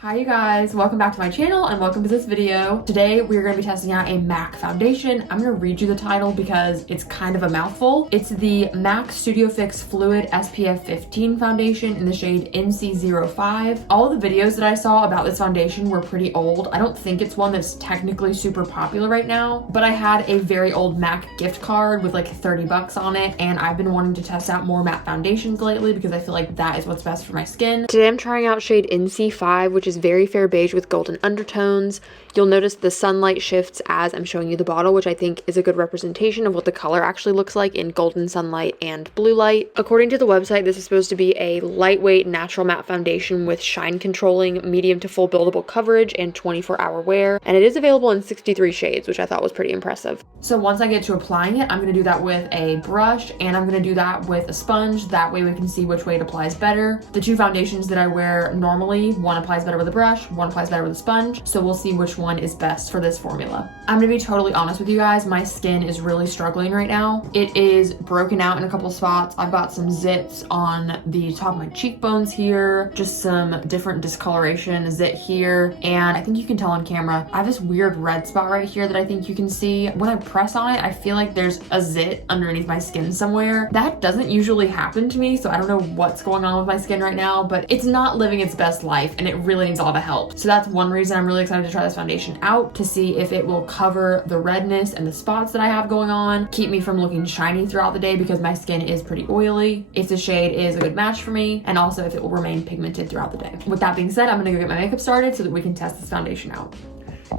Hi you guys, welcome back to my channel and welcome to this video. Today we're going to be testing out a MAC foundation. I'm going to read you the title because it's kind of a mouthful. It's the MAC Studio Fix Fluid SPF 15 foundation in the shade NC05. All the videos that I saw about this foundation were pretty old. I don't think it's one that's technically super popular right now, but I had a very old MAC gift card with like 30 bucks on it, and I've been wanting to test out more matte foundations lately because I feel like that is what's best for my skin. Today I'm trying out shade NC5, which is very fair beige with golden undertones. You'll notice the sunlight shifts as I'm showing you the bottle, which I think is a good representation of what the color actually looks like in golden sunlight and blue light. According to the website, this is supposed to be a lightweight natural matte foundation with shine controlling, medium to full buildable coverage, and 24-hour wear, and it is available in 63 shades, which I thought was pretty impressive. So once I get to applying it, I'm going to do that with a brush and I'm going to do that with a sponge. That way we can see which way it applies better. The two foundations that I wear normally, one applies better with a brush, one applies better with a sponge, so we'll see which one is best for this formula. I'm gonna be totally honest with you guys, my skin is really struggling right now. It is broken out in a couple spots. I've got some zits on the top of my cheekbones here, just some different discoloration zit here, and I think you can tell on camera, I have this weird red spot right here that I think you can see. When I press on it, I feel like there's a zit underneath my skin somewhere. That doesn't usually happen to me, so I don't know what's going on with my skin right now, but it's not living its best life and it really needs a lot of help. So that's one reason I'm really excited to try this foundation out, to see if it will cover the redness and the spots that I have going on, keep me from looking shiny throughout the day because my skin is pretty oily, if the shade is a good match for me, and also if it will remain pigmented throughout the day. With that being said, I'm gonna go get my makeup started so that we can test this foundation out.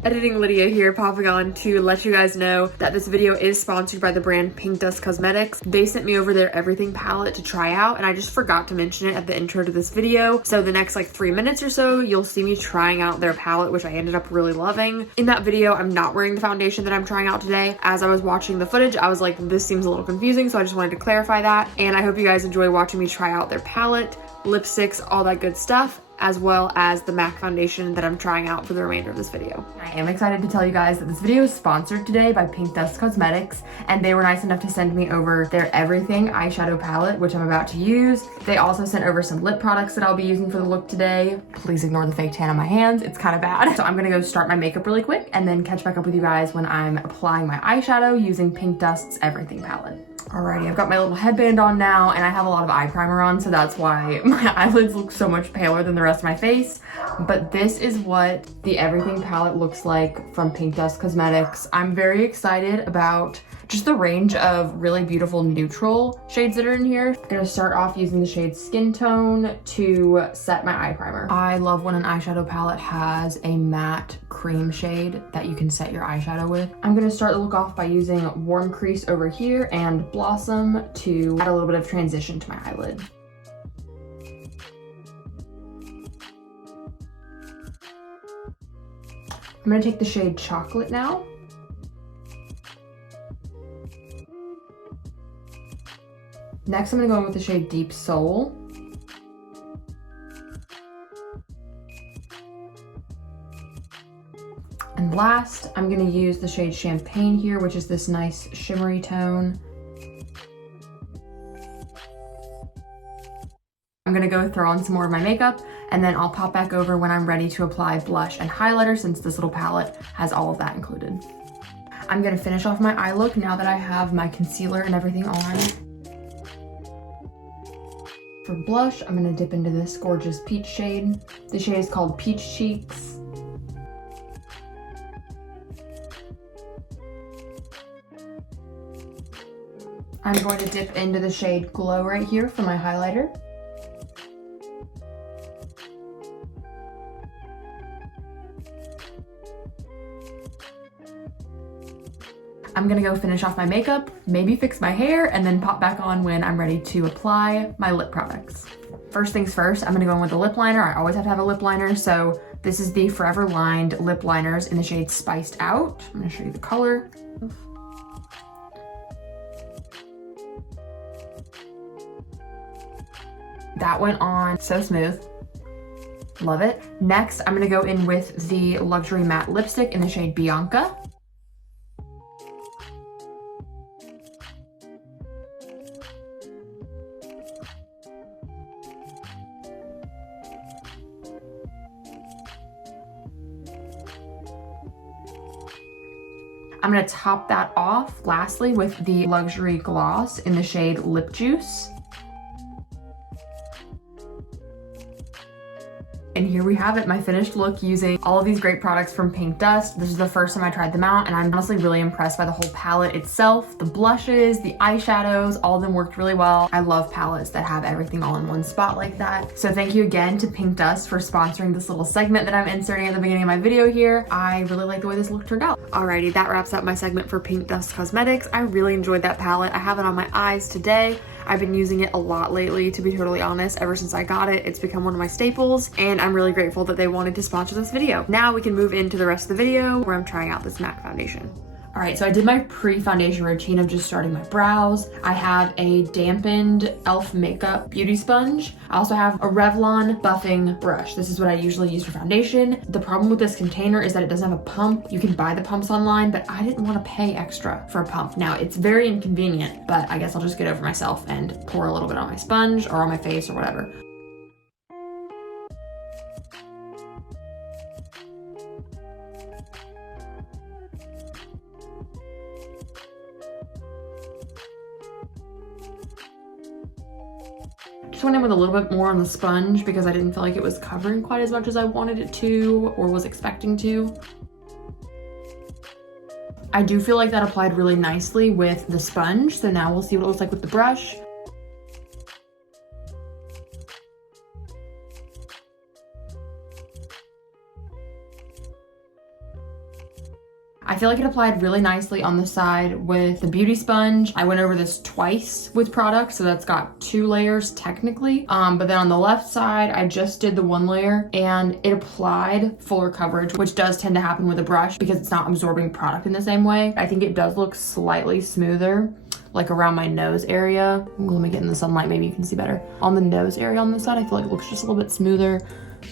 Editing Lydia here, popping on to let you guys know that this video is sponsored by the brand Pink Dust Cosmetics. They sent me over their everything palette to try out, and I just forgot to mention it at the intro to this video. So the next like 3 minutes or so, you'll see me trying out their palette, which I ended up really loving. In that video, I'm not wearing the foundation that I'm trying out today. As I was watching the footage, I was like, this seems a little confusing, so I just wanted to clarify that. And I hope you guys enjoy watching me try out their palette, lipsticks, all that good stuff, as well as the MAC foundation that I'm trying out for the remainder of this video. I am excited to tell you guys that this video is sponsored today by Pink Dust Cosmetics, and they were nice enough to send me over their Everything eyeshadow palette, which I'm about to use. They also sent over some lip products that I'll be using for the look today. Please ignore the fake tan on my hands, it's kind of bad. So I'm gonna go start my makeup really quick and then catch back up with you guys when I'm applying my eyeshadow using Pink Dust's Everything palette. Alrighty, I've got my little headband on now and I have a lot of eye primer on, so that's why my eyelids look so much paler than the rest of my face. But this is what the Everything palette looks like from Pink Dust Cosmetics. I'm very excited about just the range of really beautiful neutral shades that are in here. I'm gonna start off using the shade Skin Tone to set my eye primer. I love when an eyeshadow palette has a matte cream shade that you can set your eyeshadow with. I'm gonna start the look off by using Warm Crease over here and Blossom to add a little bit of transition to my eyelid. I'm gonna take the shade Chocolate now. Next, I'm gonna go in with the shade Deep Soul. And last, I'm gonna use the shade Champagne here, which is this nice shimmery tone. I'm gonna go throw on some more of my makeup, and then I'll pop back over when I'm ready to apply blush and highlighter, since this little palette has all of that included. I'm gonna finish off my eye look now that I have my concealer and everything on. For blush, I'm gonna dip into this gorgeous peach shade. The shade is called Peach Cheeks. I'm going to dip into the shade Glow right here for my highlighter. I'm gonna go finish off my makeup, maybe fix my hair, and then pop back on when I'm ready to apply my lip products. First things first, I'm gonna go in with a lip liner. I always have to have a lip liner, so this is the Forever Lined lip liners in the shade Spiced Out. I'm gonna show you the color. That went on so smooth. Love it. Next, I'm gonna go in with the Luxury Matte Lipstick in the shade Bianca. I'm gonna top that off lastly with the Luxury Gloss in the shade Lip Juice. And here we have it, my finished look using all of these great products from Pink Dust. This is the first time I tried them out, and I'm honestly really impressed by the whole palette itself. The blushes, the eyeshadows, all of them worked really well. I love palettes that have everything all in one spot like that. So thank you again to Pink Dust for sponsoring this little segment that I'm inserting at the beginning of my video here. I really like the way this look turned out. Alrighty, that wraps up my segment for Pink Dust Cosmetics. I really enjoyed that palette. I have it on my eyes today. I've been using it a lot lately, to be totally honest. Ever since I got it, it's become one of my staples, and I'm really grateful that they wanted to sponsor this video. Now we can move into the rest of the video where I'm trying out this MAC foundation. All right, so I did my pre-foundation routine of just starting my brows. I have a dampened e.l.f. makeup beauty sponge. I also have a Revlon buffing brush. This is what I usually use for foundation. The problem with this container is that it doesn't have a pump. You can buy the pumps online, but I didn't want to pay extra for a pump. Now, it's very inconvenient, but I guess I'll just get over myself and pour a little bit on my sponge or on my face or whatever. Just went in with a little bit more on the sponge because I didn't feel like it was covering quite as much as I wanted it to or was expecting to. I do feel like that applied really nicely with the sponge, so now we'll see what it looks like with the brush. I feel like it applied really nicely on the side with the beauty sponge. I went over this twice with product, so that's got 2 layers technically. But then on the left side, I just did the 1 layer and it applied fuller coverage, which does tend to happen with a brush because it's not absorbing product in the same way. I think it does look slightly smoother, like around my nose area. Let me get in the sunlight, maybe you can see better. On the nose area on this side, I feel like it looks just a little bit smoother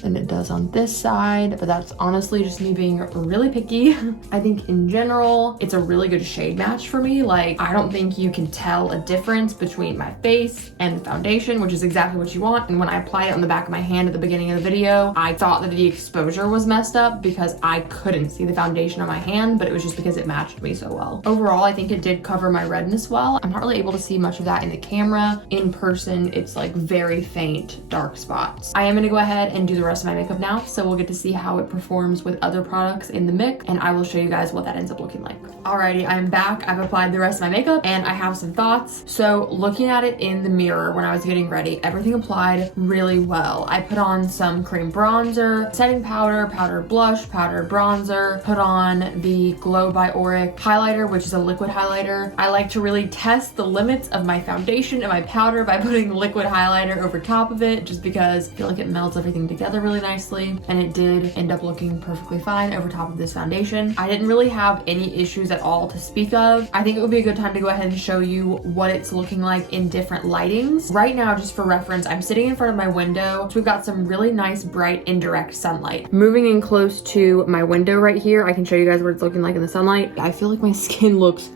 than it does on this side, but that's honestly just me being really picky. I think in general, it's a really good shade match for me. Like, I don't think you can tell a difference between my face and the foundation, which is exactly what you want. And when I applied it on the back of my hand at the beginning of the video, I thought that the exposure was messed up because I couldn't see the foundation on my hand, but it was just because it matched me so well. Overall, I think it did cover my redness well. I'm not really able to see much of that in the camera. In person, it's like very faint dark spots. I am gonna go ahead and do the rest of my makeup now, so we'll get to see how it performs with other products in the mix, and I will show you guys what that ends up looking like. Alrighty, I'm back. I've applied the rest of my makeup and I have some thoughts. So looking at it in the mirror when I was getting ready, everything applied really well. I put on some cream bronzer, setting powder, powder blush, powder bronzer, put on the Glow by Auric highlighter, which is a liquid highlighter. I like to really test the limits of my foundation and my powder by putting liquid highlighter over top of it, just because I feel like it melds everything together really nicely, and it did end up looking perfectly fine over top of this foundation. I didn't really have any issues at all to speak of. I think it would be a good time to go ahead and show you what it's looking like in different lightings. Right now, just for reference, I'm sitting in front of my window, so we've got some really nice bright indirect sunlight. Moving in close to my window right here, I can show you guys what it's looking like in the sunlight. I feel like my skin looks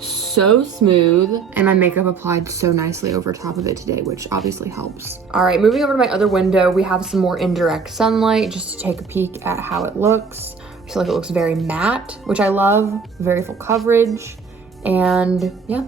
so smooth, and my makeup applied so nicely over top of it today, which obviously helps. All right, moving over to my other window, we have some more indirect sunlight just to take a peek at how it looks. I feel like it looks very matte, which I love, very full coverage, and yeah,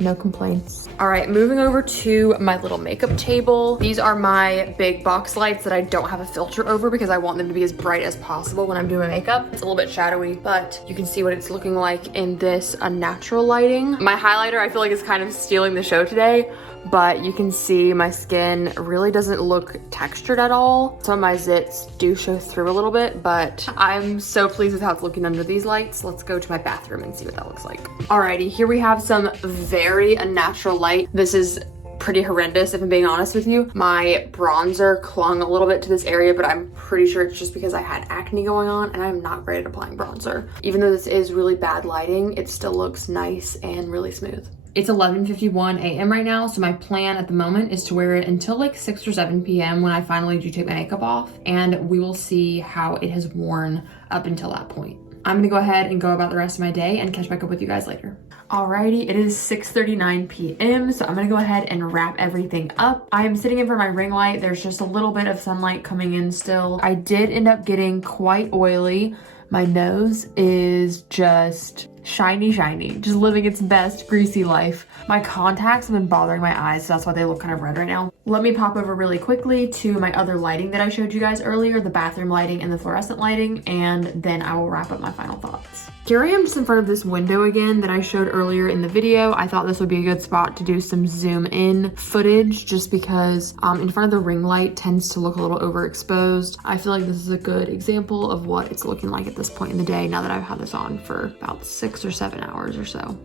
no complaints. All right, moving over to my little makeup table. These are my big box lights that I don't have a filter over because I want them to be as bright as possible when I'm doing my makeup. It's a little bit shadowy, but you can see what it's looking like in this unnatural lighting. My highlighter, I feel like, is kind of stealing the show today, but you can see my skin really doesn't look textured at all. Some of my zits do show through a little bit, but I'm so pleased with how it's looking under these lights. Let's go to my bathroom and see what that looks like. Alrighty, here we have some very unnatural light. This is pretty horrendous, if I'm being honest with you. My bronzer clung a little bit to this area, but I'm pretty sure it's just because I had acne going on and I'm not great at applying bronzer. Even though this is really bad lighting, it still looks nice and really smooth. It's 11:51 a.m. right now, so my plan at the moment is to wear it until like 6 or 7 p.m. when I finally do take my makeup off, and we will see how it has worn up until that point. I'm gonna go ahead and go about the rest of my day and catch back up with you guys later. Alrighty, it is 6:39 p.m. so I'm gonna go ahead and wrap everything up. I am sitting in front of my ring light. There's just a little bit of sunlight coming in still. I did end up getting quite oily. My nose is just shiny, just living its best greasy life. My contacts have been bothering my eyes, so that's why they look kind of red right now. Let me pop over really quickly to my other lighting that I showed you guys earlier, the bathroom lighting and the fluorescent lighting, and then I will wrap up my final thoughts. Here I am just in front of this window again that I showed earlier in the video. I thought this would be a good spot to do some zoom in footage just because in front of the ring light tends to look a little overexposed. I feel like this is a good example of what it's looking like at this point in the day now that I've had this on for about 6 or 7 hours or so.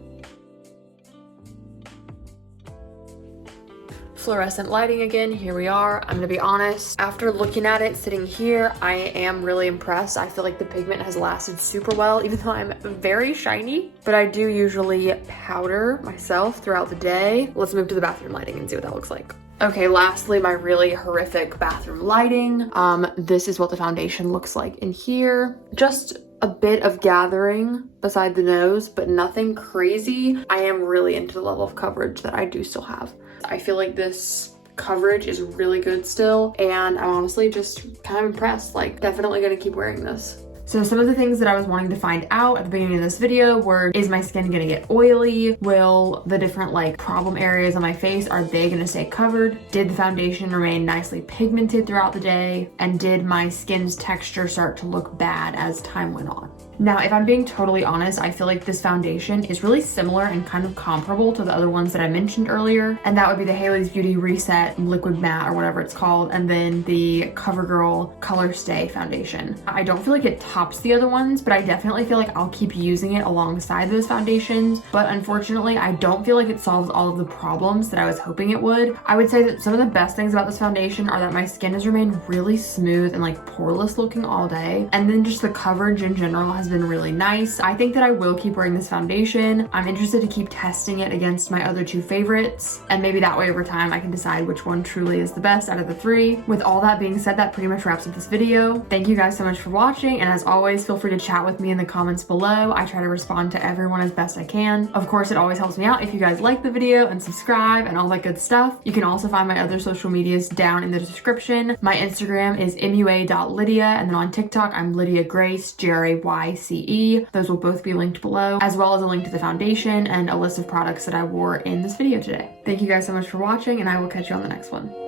Fluorescent lighting again, here we are. I'm gonna be honest, after looking at it sitting here, I am really impressed. I feel like the pigment has lasted super well, even though I'm very shiny, but I do usually powder myself throughout the day. Let's move to the bathroom lighting and see what that looks like. Okay, lastly, my really horrific bathroom lighting. This is what the foundation looks like in here. Just a bit of gathering beside the nose, but nothing crazy. I am really into the level of coverage that I do still have. I feel like this coverage is really good still, and I'm honestly just kind of impressed. Like, definitely gonna keep wearing this. So some of the things that I was wanting to find out at the beginning of this video were, is my skin gonna get oily? Will the different like problem areas on my face, are they gonna stay covered? Did the foundation remain nicely pigmented throughout the day? And did my skin's texture start to look bad as time went on? Now, if I'm being totally honest, I feel like this foundation is really similar and kind of comparable to the other ones that I mentioned earlier. And that would be the Haley's Beauty Reset Liquid Matte or whatever it's called. And then the CoverGirl Color Stay foundation. I don't feel like it tops the other ones, but I definitely feel like I'll keep using it alongside those foundations. But unfortunately, I don't feel like it solves all of the problems that I was hoping it would. I would say that some of the best things about this foundation are that my skin has remained really smooth and like poreless looking all day. And then just the coverage in general has been really nice. I think that I will keep wearing this foundation. I'm interested to keep testing it against my other two favorites, and maybe that way over time I can decide which one truly is the best out of the three. With all that being said, that pretty much wraps up this video. Thank you guys so much for watching, and as always, feel free to chat with me in the comments below. I try to respond to everyone as best I can. Of course, it always helps me out if you guys like the video and subscribe and all that good stuff. You can also find my other social medias down in the description. My Instagram is mua.lydia, and then on TikTok, I'm Lydia Grace, GRAYCE. Those will both be linked below, as well as a link to the foundation and a list of products that I wore in this video today. Thank you guys so much for watching, and I will catch you on the next one.